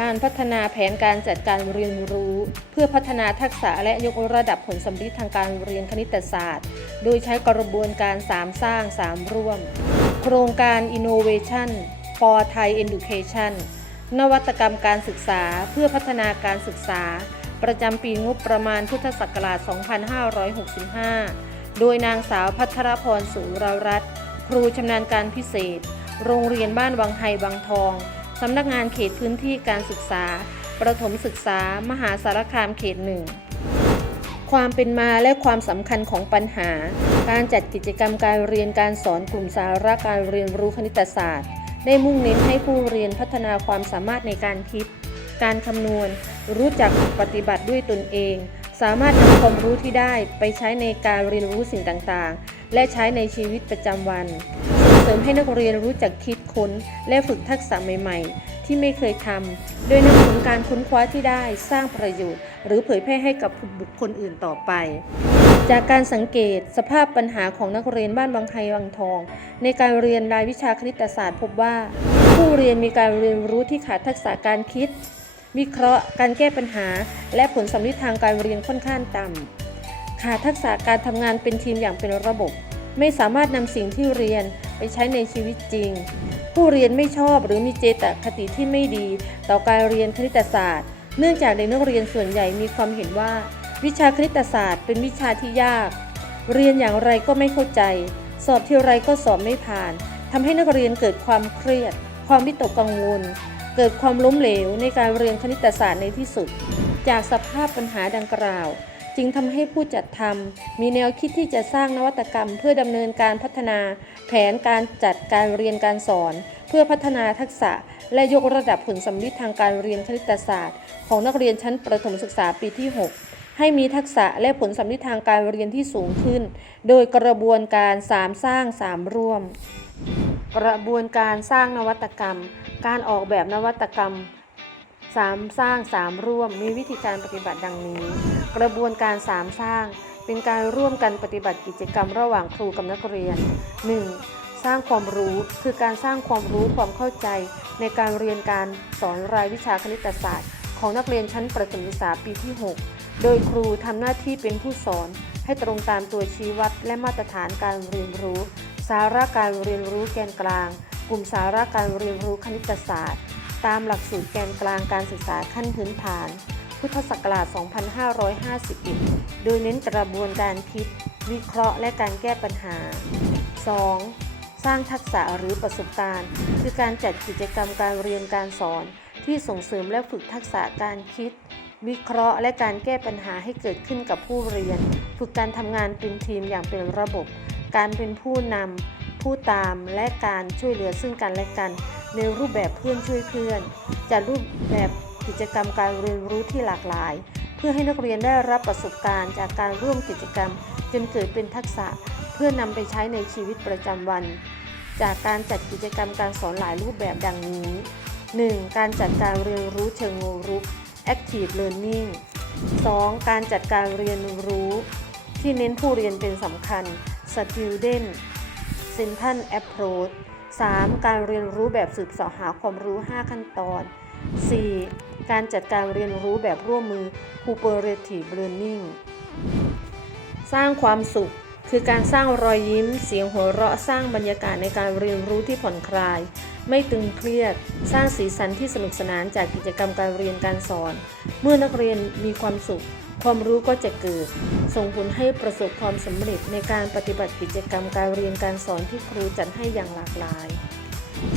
การพัฒนาแผนการจัดการเรียนรู้ เพื่อพัฒนาทักษะและยกระดับผลสำลิดทางการเรียนคณิตศาสตร์ โดยใช้กระบวนการ3สร้าง3ร่วม โครงการ Innovation for Thai Education นวัตกรรมการศึกษาเพื่อพัฒนาการศึกษา ประจำปีงบประมาณพุทธศักราช 2565 โดยนางสาวพัทรพรสุรรัตน์ครูชำนาญการพิเศษ โรงเรียนบ้านวังไฮวังทอง สำนักงานเขตพื้นที่การศึกษา ประถมศึกษา มหาสารคามเขตหนึ่งความเป็นมาและความสำคัญของปัญหา การจัดกิจกรรมการเรียนการสอนกลุ่มสาระการเรียนรู้คณิตศาสตร์ ได้มุ่งเน้นให้ผู้เรียนพัฒนาความสามารถในการคิด การคำนวณ รู้จักปฏิบัติด้วยตนเอง สามารถนำความรู้ที่ได้ไปใช้ในการเรียนรู้สิ่งต่างๆ และใช้ในชีวิตประจำวัน เสริมให้นักเรียนรู้จักคิดค้น และฝึกทักษะใหม่ ๆ ที่ไม่เคยทำโดยนำผลการค้นคว้าที่ได้สร้างประโยชน์ หรือเผยแพร่ให้กับบุคคลอื่นต่อไป จากการสังเกตสภาพปัญหาของนักเรียนบ้านบางไฮวังทอง ในการเรียนรายวิชาคณิตศาสตร์พบว่า ผู้เรียนมีการเรียนรู้ที่ขาดทักษะการคิด วิเคราะห์ การแก้ปัญหา และผลสำลิดทางการเรียนค่อนข้างต่ำขาดทักษะการทำงานเป็นทีมอย่างเป็นระบบ ไม่สามารถนำสิ่งที่เรียน ไปใช้ในชีวิตจริง ผู้เรียนไม่ชอบหรือมีเจตคติที่ไม่ดี ต่อการเรียนคณิตศาสตร์ เนื่องจากเด็กนักเรียนส่วนใหญ่มีความเห็นว่า วิชาคณิตศาสตร์ เป็นวิชาที่ยาก เรียนอย่างไรก็ไม่เข้าใจ สอบที่ไรก็สอบไม่ผ่านทำให้นักเรียนเกิดความเครียด ความวิตกกังวล เกิดความล้มเหลวในการเรียนคณิตศาสตร์ในที่สุด จากสภาพปัญหาดังกล่าว จึงทำให้ผู้จัดทำมีแนวคิดที่จะสร้างนวัตกรรม เพื่อดำเนินการพัฒนา แผนการจัดการเรียนการสอน เพื่อพัฒนาทักษะ และยกระดับผลสำลิดทางการเรียนคณิตศาสตร์ ของนักเรียนชั้นประถมศึกษาปีที่ 6 ให้มีทักษะและผลสำลิดทางการเรียนที่สูงขึ้น โดยกระบวนการ3สร้าง3ร่วม กระบวนการสร้างนวัตกรรม การออกแบบนวัตกรรม 3 สร้าง 3 ร่วมมีวิธีการปฏิบัติดังนี้ กระบวนการ 3 สร้าง เป็นการร่วมกันปฏิบัติกิจกรรมระหว่างครูกับนักเรียน 1. สร้างความรู้คือการสร้างความรู้ความเข้าใจ ในการเรียนการสอนรายวิชาคณิตศาสตร์ ของนักเรียนชั้นประถมศึกษาปีที่ 6 โดยครูทำหน้าที่เป็นผู้สอน ให้ตรงตามตัวชี้วัดและมาตรฐานการเรียนรู้ สาระการเรียนรู้แกนกลาง กลุ่มสาระการเรียนรู้คณิตศาสตร์ ตามหลักสูตรแกนกลางการศึกษาขั้นพื้นฐาน พุทธศักราช 2551 โดยเน้นกระบวนการคิด วิเคราะห์และการแก้ปัญหา 2. สร้างทักษะหรือประสบการณ์ คือการจัดกิจกรรมการเรียนการสอน ที่ส่งเสริมและฝึกทักษะการคิด วิเคราะห์ และการแก้ปัญหาให้เกิดขึ้นกับผู้เรียน ฝึกการทำงานเป็นทีมอย่างเป็นระบบ การเป็นผู้นำผู้ตามและการช่วยเหลือซึ่งกันและกัน ในรูปแบบเพื่อนช่วยเพื่อนจัดรูปแบบกิจกรรมการเรียนรู้ที่หลากหลาย เพื่อให้นักเรียนได้รับประสบการณ์ จากการร่วมกิจกรรม จนเกิดเป็นทักษะเพื่อนำไปใช้ในชีวิตประจำวัน จากการจัดกิจกรรมการสอนหลายรูปแบบดังนี้ 1. การจัดการเรียนรู้เชิงงูรุก Active Learning 2. การจัดการเรียนรู้ที่เน้นผู้เรียนเป็นสำคัญ Student Centered Approach 3. การเรียนรู้แบบสืบเสาะหาความรู้ 5 ขั้นตอน 4. การจัดการเรียนรู้แบบร่วมมือ Cooperative Learning สร้างความสุข คือการสร้างรอยยิ้ม เสียงหัวเราะสร้างบรรยากาศในการเรียนรู้ที่ผ่อนคลาย ไม่ตึงเครียด สร้างสีสันที่สนุกสนานจากกิจกรรมการเรียนการสอน เมื่อนักเรียนมีความสุข ความรู้ก็จะเกิด ส่งผลให้ประสบความสำเร็จในการปฏิบัติกิจกรรมการเรียนการสอนที่ครูจัดให้อย่างหลากหลาย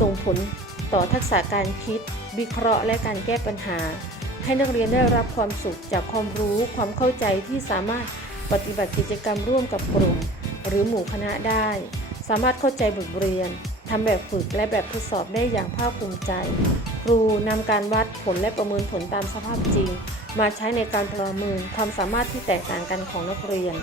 ส่งผลต่อทักษะการคิด วิเคราะห์ และการแก้ปัญหา ให้นักเรียนได้รับความสุขจากความรู้ความเข้าใจที่สามารถปฏิบัติกิจกรรมร่วมกับกลุ่ม หรือหมู่คณะได้ สามารถเข้าใจบทเรียนทำแบบฝึกและแบบทดสอบได้อย่างภาคภูมิใจ ครูนำการวัดผลและประเมินผลตามสภาพจริง มาใช้ในการประเมินความสามารถที่แตกต่างกันของนักเรียน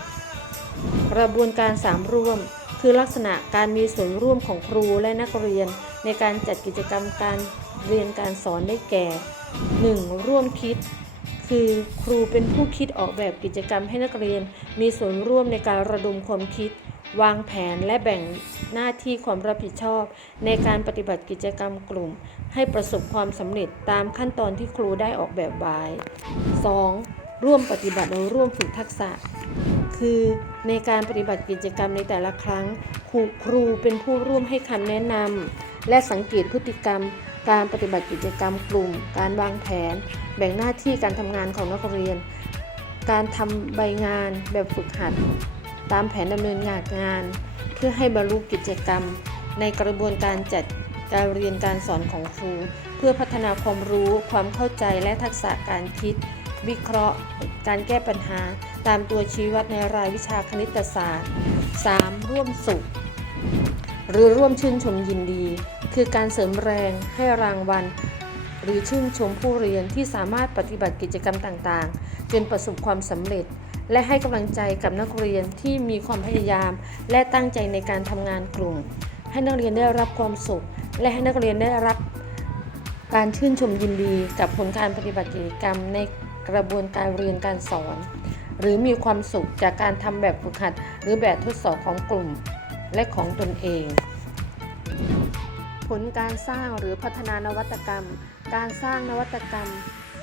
กระบวนการสามร่วม คือลักษณะการมีส่วนร่วมของครูและนักเรียน ในการจัดกิจกรรมการเรียนการสอนได้แก่ 1. ร่วมคิด คือครูเป็นผู้คิดออกแบบกิจกรรมให้นักเรียน มีส่วนร่วมในการระดมความคิด วางแผนและแบ่งหน้าที่ความรับผิดชอบ ในการปฏิบัติกิจกรรมกลุ่ม ให้ประสบความสำเร็จตามขั้นตอนที่ครูได้ออกแบบไว้ 2. ร่วมปฏิบัติโดยร่วมฝึกทักษะ คือในการปฏิบัติกิจกรรมในแต่ละครั้งครูครูเป็นผู้ร่วมให้คำแนะนำและสังเกตพฤติกรรม การปฏิบัติกิจกรรมกลุ่ม การวางแผน แบ่งหน้าที่การทำงานของนักเรียน การทำใบงานแบบฝึกหัด ตามแผนดำเนินงานงาน เพื่อให้บรรลุกิจกรรม ในกระบวนการจัดการเรียนการสอนของครู เพื่อพัฒนาความรู้ ความเข้าใจและทักษะการคิด วิเคราะห์ การแก้ปัญหา ตามตัวชี้วัดในรายวิชาคณิตศาสตร์ 3. ร่วมสุข หรือร่วมชื่นชมยินดี คือการเสริมแรงให้รางวัลหรือชื่นชมผู้เรียนที่สามารถปฏิบัติกิจกรรมต่างๆ จนประสบความสำเร็จ และให้กำลังใจกับนักเรียนที่มีความพยายาม และตั้งใจในการทำงานกลุ่ม ให้นักเรียนได้รับความสุข และให้นักเรียนได้รับการชื่นชมยินดีกับผลการปฏิบัติกิจกรรมในกระบวนการเรียนการสอน หรือมีความสุขจากการทำแบบฝึกหัด หรือแบบทดสอบของกลุ่ม และของตนเอง ผลการสร้างหรือพัฒนานวัตกรรม การสร้างนวัตกรรม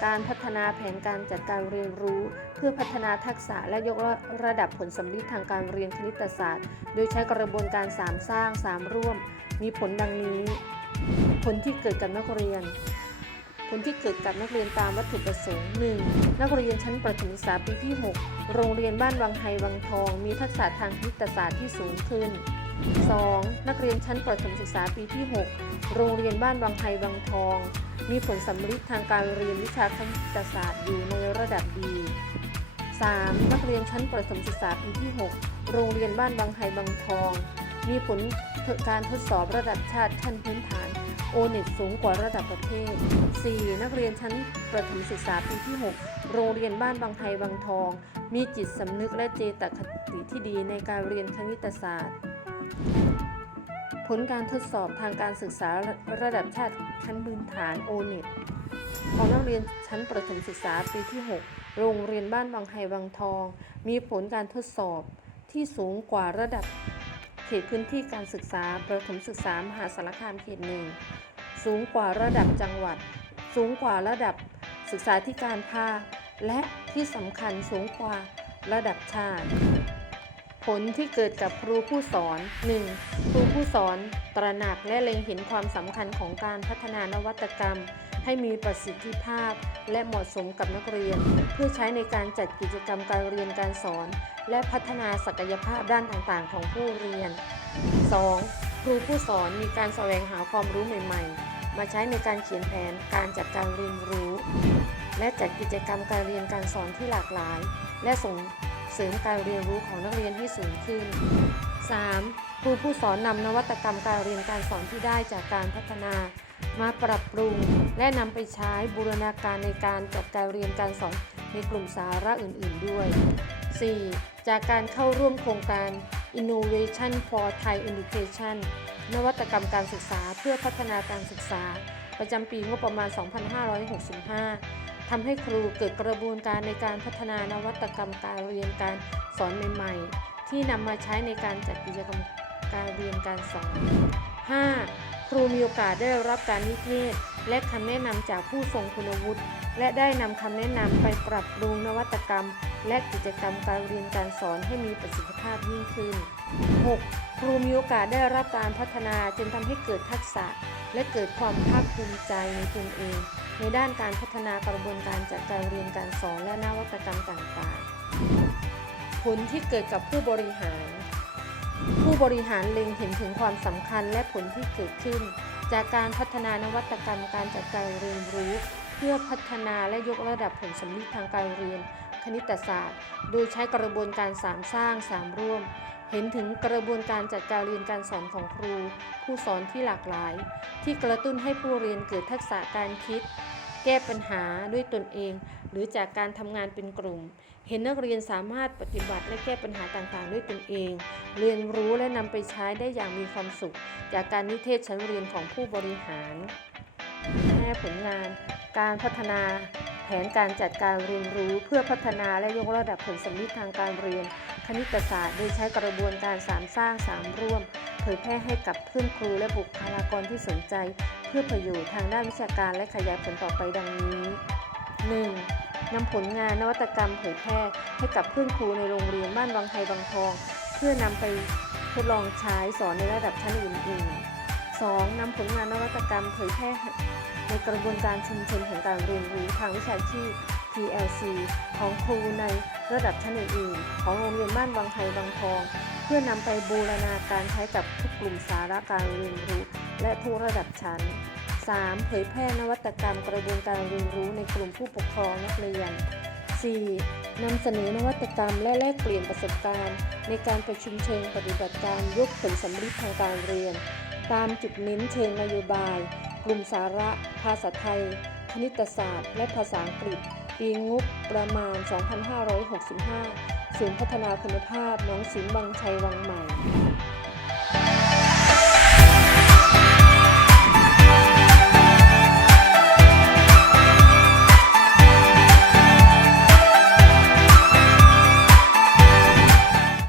การพัฒนาแผนการจัดการเรียนรู้ เพื่อพัฒนาทักษะและยกระดับผลสำลิดทางการเรียนคณิตศาสตร์ โดยใช้กระบวนการ 3 สร้าง 3 ร่วม มีผลดังนี้ ผลที่เกิดกับนักเรียน ผลที่เกิดกับนักเรียนตามวัตถุประสงค์ 1. นักเรียนชั้นประถมศึกษาปีที่ 6 โรงเรียนบ้านวังไฮวังทอง มีทักษะทางคณิตศาสตร์ที่สูงขึ้น 2. นักเรียนชั้นประถมศึกษาปีที่ 6 โรงเรียนบ้านวังไฮวังทอง มีผลสำลิดทางการเรียนวิชาคณิตศาสตร์อยู่ในระดับดี 3. นักเรียนชั้นประถมศึกษาปีที่ 6 โรงเรียนบ้านวังไฮวังทอง มีผลการทดสอบระดับชาติขั้นพื้นฐานโอเน็ตสูงกว่าระดับประเทศ 4. นักเรียนชั้นประถมศึกษาปีที่ 6 โรงเรียนบ้านบางไทยบางทอง มีจิตสำนึกและเจตคติที่ดีในการเรียนคณิตศาสตร์ ผลการทดสอบทางการศึกษาระดับชาติชั้นพื้นฐานโอเน็ตของนักเรียนชั้นประถมศึกษาปีที่ 6 โรงเรียนบ้านบางไฮบางทอง มีผลการทดสอบที่สูงกว่าระดับเขตพื้นที่การศึกษาประถมศึกษามหาสารคามเขตหนึ่งสูงกว่าระดับจังหวัด สูงกว่าระดับศึกษาธิการภาคและที่สำคัญสูงกว่าระดับชาติ ผลที่เกิดกับครูผู้สอน 1. ครูผู้สอนตระหนักและเล็งเห็นความสำคัญของการพัฒนานวัตกรรม ให้มีประสิทธิภาพ และเหมาะสมกับนักเรียน เพื่อใช้ในการจัดกิจกรรมการเรียนการสอน และพัฒนาศักยภาพด้านต่างๆ ของผู้เรียน 2. ครูผู้สอนมีการแสวงหาความรู้ใหม่ๆ มาใช้ในการเขียนแผนการจัดการเรียนรู้ และจัดกิจกรรมการเรียนการสอนที่หลากหลาย และส่ง เสริมการเรียนรู้ของนักเรียนให้สูงขึ้น 3. ครูผู้สอนนำนวัตกรรมการเรียนการสอนที่ได้จากการพัฒนามาปรับปรุง และนำไปใช้บูรณาการในการจัดการเรียนการสอนในกลุ่มสาระอื่น ๆ ด้วย 4. จากการเข้าร่วมโครงการ Innovation for Thai Education นวัตกรรมการศึกษาเพื่อพัฒนาการศึกษา ประจำปีงบประมาณ 2565 ทำให้ครูเกิดกระบวนการในการพัฒนานวัตกรรมการเรียนการสอนใหม่ๆ ที่นำมาใช้ในการจัดกิจกรรมการเรียนการสอน 5. ครูมีโอกาสได้รับการนิเทศ และคำแนะนำจากผู้ทรงคุณวุฒิและได้นำคำแนะนำไปปรับปรุงนวัตกรรม และกิจกรรมการเรียนการสอนให้มีประสิทธิภาพยิ่งขึ้น 6. ครูมีโอกาสได้รับการพัฒนาจนทำให้เกิดทักษะ และเกิดความภาคภูมิใจในตนเอง ในด้านการพัฒนากระบวนการจัดการเรียนการสอนและนวัตกรรมต่างๆ ผลที่เกิดกับผู้บริหาร ผู้บริหารเล็งเห็นถึงความสำคัญและผลที่เกิดขึ้น จากการพัฒนานวัตกรรมการจัดการเรียนรู้ เพื่อพัฒนาและยกระดับผลสำลิดทางการเรียน คณิตศาสตร์ โดยใช้กระบวนการ3สร้าง3ร่วม เห็นถึงกระบวนการจัดการเรียนการสอนของครู ผู้สอนที่หลากหลาย ที่กระตุ้นให้ผู้เรียนเกิดทักษะการคิด แก้ปัญหาด้วยตนเอง หรือจากการทำงานเป็นกลุ่ม เห็นนักเรียนสามารถปฏิบัติและแก้ปัญหาต่างๆ ด้วยตนเอง เรียนรู้และนำไปใช้ได้อย่างมีความสุข จากการนิเทศชั้นเรียนของผู้บริหารแม่ผลงาน การพัฒนาแผนการจัดการเรียนรู้เพื่อพัฒนาและยกระดับผลสำลิดทางการเรียน คณิตศาสตร์ โดยใช้กระบวนการสามสร้างสามร่วม เผยแพร่ให้กับเพื่อนครูและบุคลากรที่สนใจ เพื่อประโยชน์ทางด้านวิชาการและขยายผลต่อไปดังนี้ 1. นำผลงานนวัตกรรมเผยแพร่ให้กับเพื่อนครูในโรงเรียนบ้านวังไฮบางทอง เพื่อนำไปทดลองใช้สอนในระดับชั้นอื่นๆ 2. นำผลงานนวัตกรรมเผยแพร่ในกระบวนการชุมชนแห่งการเรียนรู้ทางวิชาชีพ PLC ของครูในระดับชั้นอื่นๆของโรงเรียนบ้านวังไฮบางทอง เพื่อนำไปบูรณาการใช้กับทุกกลุ่มสาระการเรียนรู้ และทุกระดับชั้น 3. เผยแพร่นวัตกรรมกระบวนการเรียนรู้ในกลุ่มผู้ปกครองนักเรียน 4. นำเสนอนวัตกรรมและแลกเปลี่ยนประสบการณ์ ในการประชุมเชิงปฏิบัติการยกผลสำลิดทางการเรียน ตามจุดเน้นเชิงนโยบาย กลุ่มสาระ ภาษาไทย คณิตศาสตร์ และภาษาอังกฤษ ปีงบประมาณ 2565 ศูนย์พัฒนาคุณภาพน้องสิงห์บางชัยวังใหม่